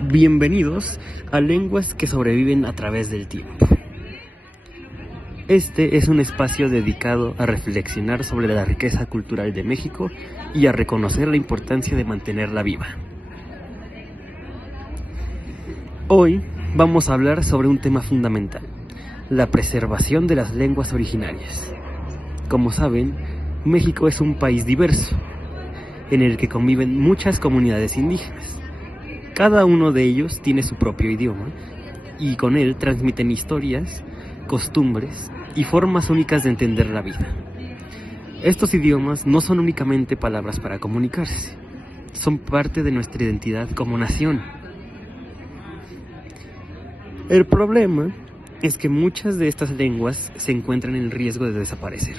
Bienvenidos a Lenguas que sobreviven a través del tiempo. Este es un espacio dedicado a reflexionar sobre la riqueza cultural de México y a reconocer la importancia de mantenerla viva. Hoy vamos a hablar sobre un tema fundamental, la preservación de las lenguas originarias. Como saben, México es un país diverso, en el que conviven muchas comunidades indígenas. Cada uno de ellos tiene su propio idioma y con él transmiten historias, costumbres y formas únicas de entender la vida. Estos idiomas no son únicamente palabras para comunicarse, son parte de nuestra identidad como nación. El problema es que muchas de estas lenguas se encuentran en riesgo de desaparecer.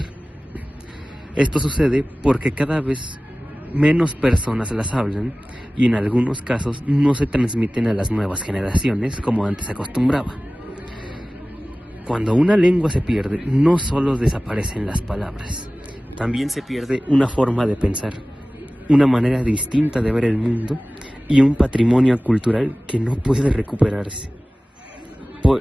Esto sucede porque cada vez menos personas las hablan y en algunos casos no se transmiten a las nuevas generaciones como antes se acostumbraba. Cuando una lengua se pierde, no solo desaparecen las palabras, también se pierde una forma de pensar, una manera distinta de ver el mundo y un patrimonio cultural que no puede recuperarse.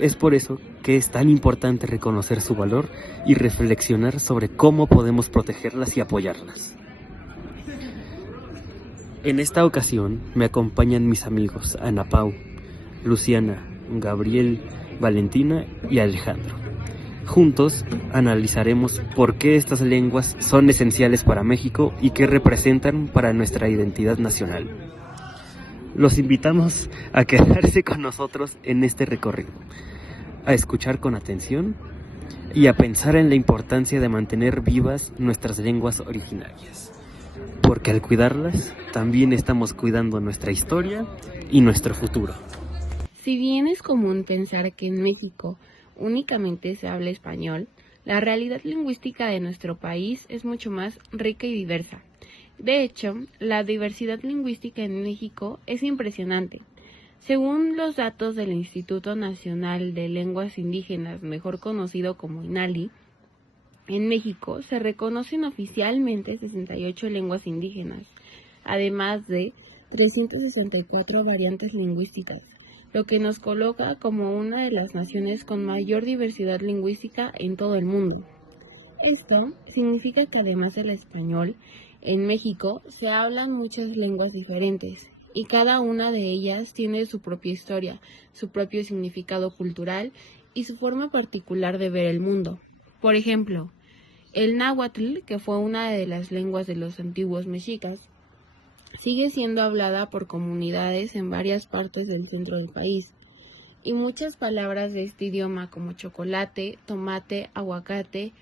Es por eso que es tan importante reconocer su valor y reflexionar sobre cómo podemos protegerlas y apoyarlas. En esta ocasión me acompañan mis amigos Ana Pau, Luciana, Gabriel, Valentina y Alejandro. Juntos analizaremos por qué estas lenguas son esenciales para México y qué representan para nuestra identidad nacional. Los invitamos a quedarse con nosotros en este recorrido, a escuchar con atención y a pensar en la importancia de mantener vivas nuestras lenguas originarias. Porque al cuidarlas, también estamos cuidando nuestra historia y nuestro futuro. Si bien es común pensar que en México únicamente se habla español, la realidad lingüística de nuestro país es mucho más rica y diversa. De hecho, la diversidad lingüística en México es impresionante. Según los datos del Instituto Nacional de Lenguas Indígenas, mejor conocido como INALI, en México se reconocen oficialmente 68 lenguas indígenas, además de 364 variantes lingüísticas, lo que nos coloca como una de las naciones con mayor diversidad lingüística en todo el mundo. Esto significa que además del español, en México se hablan muchas lenguas diferentes y cada una de ellas tiene su propia historia, su propio significado cultural y su forma particular de ver el mundo. Por ejemplo, el náhuatl, que fue una de las lenguas de los antiguos mexicas, sigue siendo hablada por comunidades en varias partes del centro del país, y muchas palabras de este idioma como chocolate, tomate, aguacate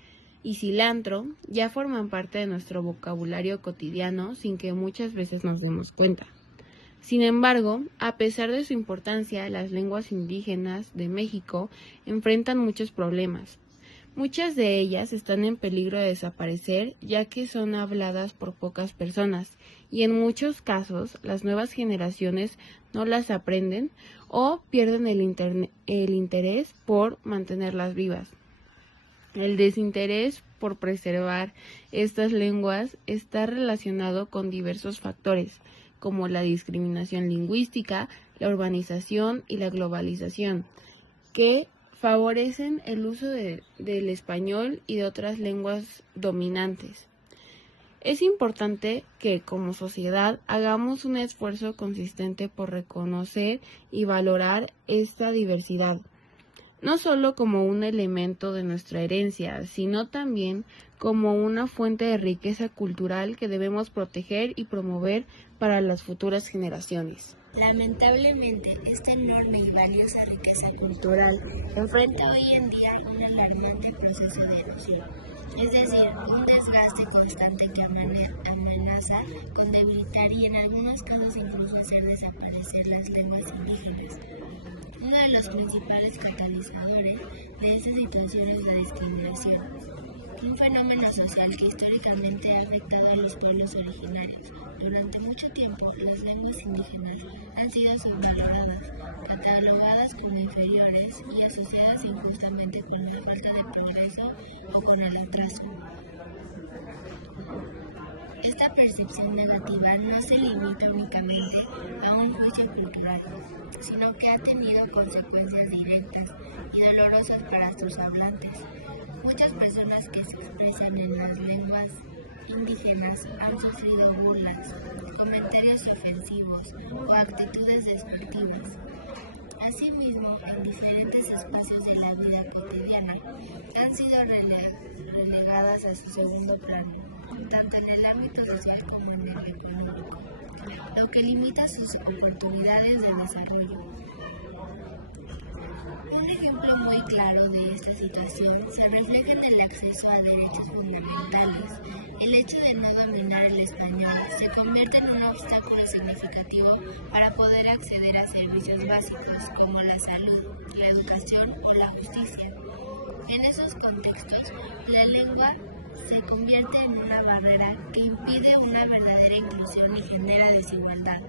y cilantro ya forman parte de nuestro vocabulario cotidiano sin que muchas veces nos demos cuenta. Sin embargo, a pesar de su importancia, las lenguas indígenas de México enfrentan muchos problemas. Muchas de ellas están en peligro de desaparecer ya que son habladas por pocas personas y en muchos casos las nuevas generaciones no las aprenden o pierden el interés por mantenerlas vivas. El desinterés por preservar estas lenguas está relacionado con diversos factores, como la discriminación lingüística, la urbanización y la globalización, que favorecen el uso del español y de otras lenguas dominantes. Es importante que, como sociedad, hagamos un esfuerzo consistente por reconocer y valorar esta diversidad, no solo como un elemento de nuestra herencia, sino también como una fuente de riqueza cultural que debemos proteger y promover para las futuras generaciones. Lamentablemente, esta enorme y valiosa riqueza cultural enfrenta hoy en día un alarmante proceso de erosión, es decir, un desgaste constante que amenaza con debilitar y en algunos casos incluso hacer desaparecer las lenguas indígenas. Uno de los principales catalizadores de esta situación es la discriminación, un fenómeno social que históricamente ha afectado a los pueblos originarios. Durante mucho tiempo, las lenguas indígenas han sido subvaloradas, catalogadas como inferiores y asociadas injustamente con la falta de progreso o con el atraso. Esta percepción negativa no se limita únicamente a un juicio cultural, sino que ha tenido consecuencias directas y dolorosas para sus hablantes. Muchas personas que se expresan en las lenguas indígenas han sufrido burlas, comentarios ofensivos o actitudes despectivas. Asimismo, en diferentes espacios de la vida cotidiana han sido relegadas a su segundo plano, tanto en el ámbito social como en el económico, lo que limita sus oportunidades de desarrollo. Un ejemplo muy claro de esta situación se refleja en el acceso a derechos fundamentales. El hecho de no dominar el español se convierte en un obstáculo significativo para poder acceder a servicios básicos como la salud, la educación o la justicia. En esos contextos, la lengua se convierte en una barrera que impide una verdadera inclusión y genera desigualdad.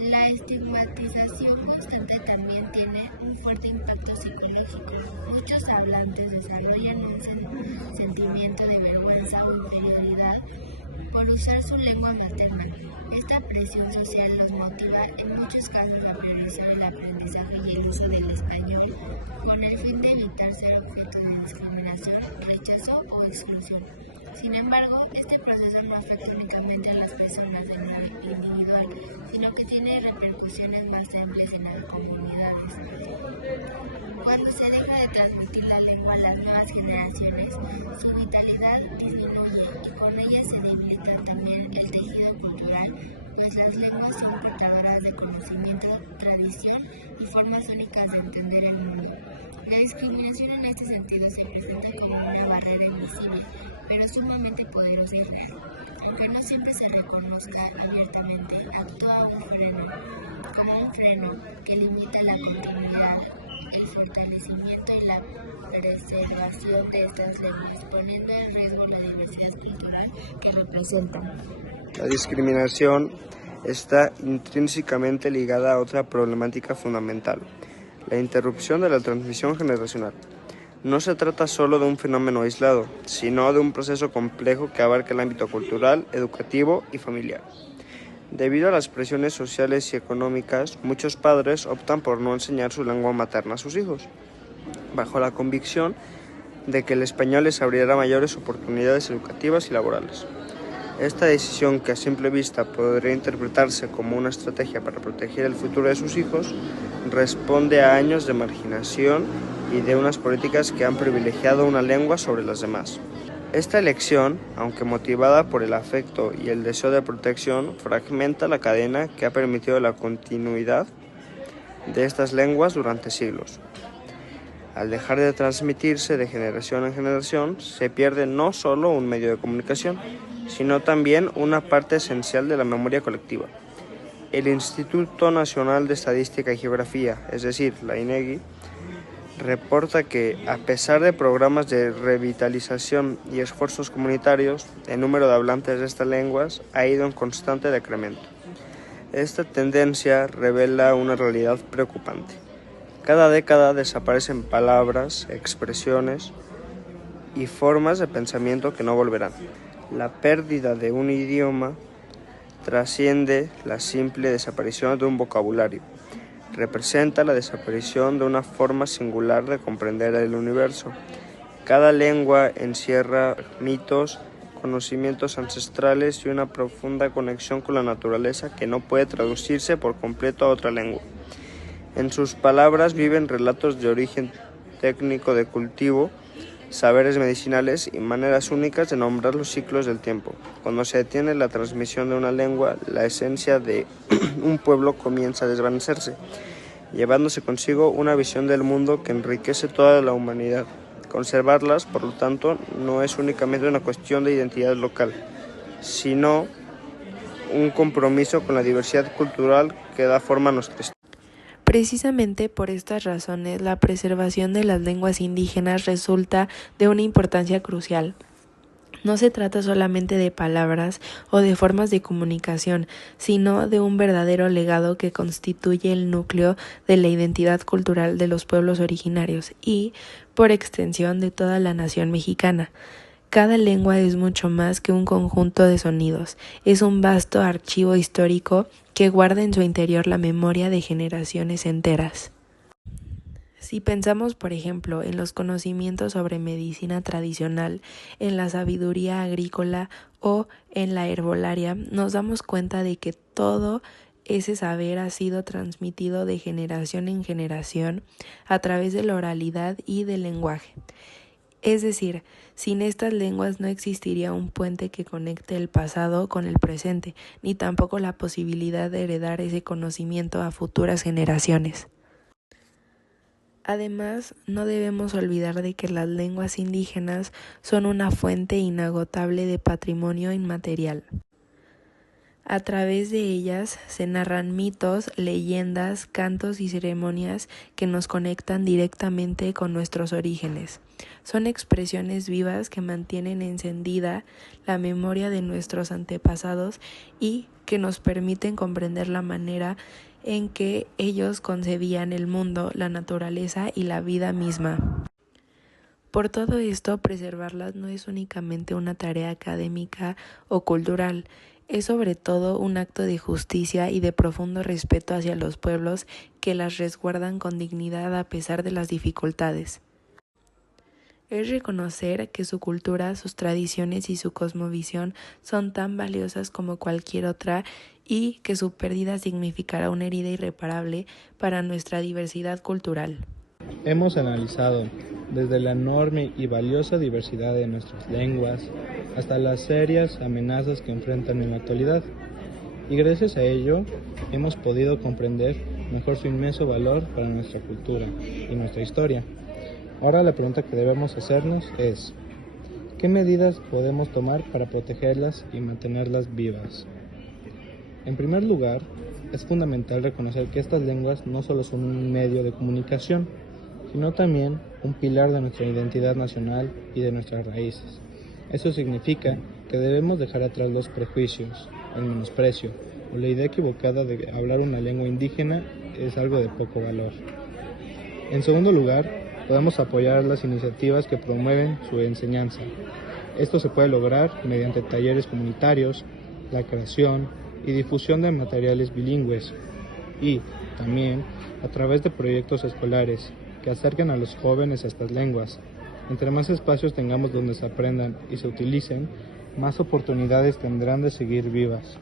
La estigmatización constante también tiene un fuerte impacto psicológico. Muchos hablantes desarrollan un sentimiento de vergüenza o inferioridad por usar su lengua materna. Esta presión social los motiva en muchos casos a priorizar el aprendizaje y el uso del español con el fin de evitar ser objeto de discriminación, rechazo o exclusión. Sin embargo, este proceso no afecta únicamente a las personas de manera individual, sino que tiene repercusiones más amplias en las comunidades. Cuando se deja de transmitir la lengua a las nuevas generaciones, su vitalidad disminuye y con ella se debilita también el tejido cultural, pues las lenguas son portadoras de conocimiento, tradición y formas únicas de entender el mundo. La discriminación en este sentido se presenta como una barrera invisible, pero sumamente poderosa y real. Aunque no siempre se reconozca abiertamente, actúa como un freno que limita la continuidad, el fortalecimiento y la preservación de estas lenguas, poniendo en riesgo la diversidad cultural que representan. La discriminación está intrínsecamente ligada a otra problemática fundamental: la interrupción de la transmisión generacional. No se trata solo de un fenómeno aislado, sino de un proceso complejo que abarca el ámbito cultural, educativo y familiar. Debido a las presiones sociales y económicas, muchos padres optan por no enseñar su lengua materna a sus hijos, bajo la convicción de que el español les abrirá mayores oportunidades educativas y laborales. Esta decisión, que a simple vista podría interpretarse como una estrategia para proteger el futuro de sus hijos, responde a años de marginación y de unas políticas que han privilegiado una lengua sobre las demás. Esta elección, aunque motivada por el afecto y el deseo de protección, fragmenta la cadena que ha permitido la continuidad de estas lenguas durante siglos. Al dejar de transmitirse de generación en generación, se pierde no solo un medio de comunicación, sino también una parte esencial de la memoria colectiva. El Instituto Nacional de Estadística y Geografía, es decir, la INEGI, reporta que, a pesar de programas de revitalización y esfuerzos comunitarios, el número de hablantes de estas lenguas ha ido en constante decremento. Esta tendencia revela una realidad preocupante. Cada década desaparecen palabras, expresiones y formas de pensamiento que no volverán. La pérdida de un idioma trasciende la simple desaparición de un vocabulario. Representa la desaparición de una forma singular de comprender el universo. Cada lengua encierra mitos, conocimientos ancestrales y una profunda conexión con la naturaleza que no puede traducirse por completo a otra lengua. En sus palabras viven relatos de origen técnico de cultivo, saberes medicinales y maneras únicas de nombrar los ciclos del tiempo. Cuando se detiene la transmisión de una lengua, la esencia de un pueblo comienza a desvanecerse, llevándose consigo una visión del mundo que enriquece toda la humanidad. Conservarlas, por lo tanto, no es únicamente una cuestión de identidad local, sino un compromiso con la diversidad cultural que da forma a nuestra historia. Precisamente por estas razones, la preservación de las lenguas indígenas resulta de una importancia crucial. No se trata solamente de palabras o de formas de comunicación, sino de un verdadero legado que constituye el núcleo de la identidad cultural de los pueblos originarios y, por extensión, de toda la nación mexicana. Cada lengua es mucho más que un conjunto de sonidos, es un vasto archivo histórico que guarda en su interior la memoria de generaciones enteras. Si pensamos, por ejemplo, en los conocimientos sobre medicina tradicional, en la sabiduría agrícola o en la herbolaria, nos damos cuenta de que todo ese saber ha sido transmitido de generación en generación a través de la oralidad y del lenguaje. Es decir, sin estas lenguas no existiría un puente que conecte el pasado con el presente, ni tampoco la posibilidad de heredar ese conocimiento a futuras generaciones. Además, no debemos olvidar de que las lenguas indígenas son una fuente inagotable de patrimonio inmaterial. A través de ellas se narran mitos, leyendas, cantos y ceremonias que nos conectan directamente con nuestros orígenes. Son expresiones vivas que mantienen encendida la memoria de nuestros antepasados y que nos permiten comprender la manera en que ellos concebían el mundo, la naturaleza y la vida misma. Por todo esto, preservarlas no es únicamente una tarea académica o cultural, es sobre todo un acto de justicia y de profundo respeto hacia los pueblos que las resguardan con dignidad a pesar de las dificultades. Es reconocer que su cultura, sus tradiciones y su cosmovisión son tan valiosas como cualquier otra y que su pérdida significará una herida irreparable para nuestra diversidad cultural. Hemos analizado desde la enorme y valiosa diversidad de nuestras lenguas hasta las serias amenazas que enfrentan en la actualidad, y gracias a ello hemos podido comprender mejor su inmenso valor para nuestra cultura y nuestra historia. Ahora la pregunta que debemos hacernos es: ¿qué medidas podemos tomar para protegerlas y mantenerlas vivas? En primer lugar, es fundamental reconocer que estas lenguas no solo son un medio de comunicación, sino también un pilar de nuestra identidad nacional y de nuestras raíces. Eso significa que debemos dejar atrás los prejuicios, el menosprecio o la idea equivocada de que hablar una lengua indígena es algo de poco valor. En segundo lugar, podemos apoyar las iniciativas que promueven su enseñanza. Esto se puede lograr mediante talleres comunitarios, la creación y difusión de materiales bilingües y también a través de proyectos escolares que acerquen a los jóvenes a estas lenguas. Entre más espacios tengamos donde se aprendan y se utilicen, más oportunidades tendrán de seguir vivas.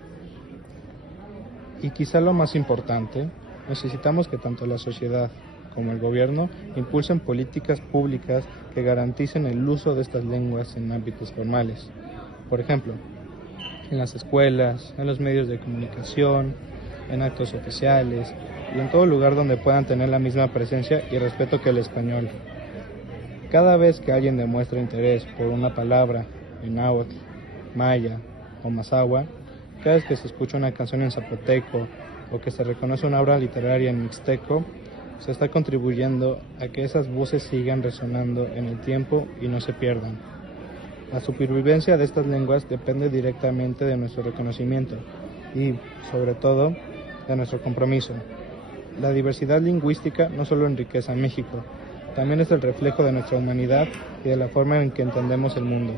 Y quizá lo más importante, necesitamos que tanto la sociedad como el gobierno impulsen políticas públicas que garanticen el uso de estas lenguas en ámbitos formales. Por ejemplo, en las escuelas, en los medios de comunicación, en actos oficiales y en todo lugar donde puedan tener la misma presencia y respeto que el español. Cada vez que alguien demuestra interés por una palabra en náhuatl, maya o mazahua, cada vez que se escucha una canción en zapoteco o que se reconoce una obra literaria en mixteco, se está contribuyendo a que esas voces sigan resonando en el tiempo y no se pierdan. La supervivencia de estas lenguas depende directamente de nuestro reconocimiento y, sobre todo, de nuestro compromiso. La diversidad lingüística no solo enriquece a México, también es el reflejo de nuestra humanidad y de la forma en que entendemos el mundo.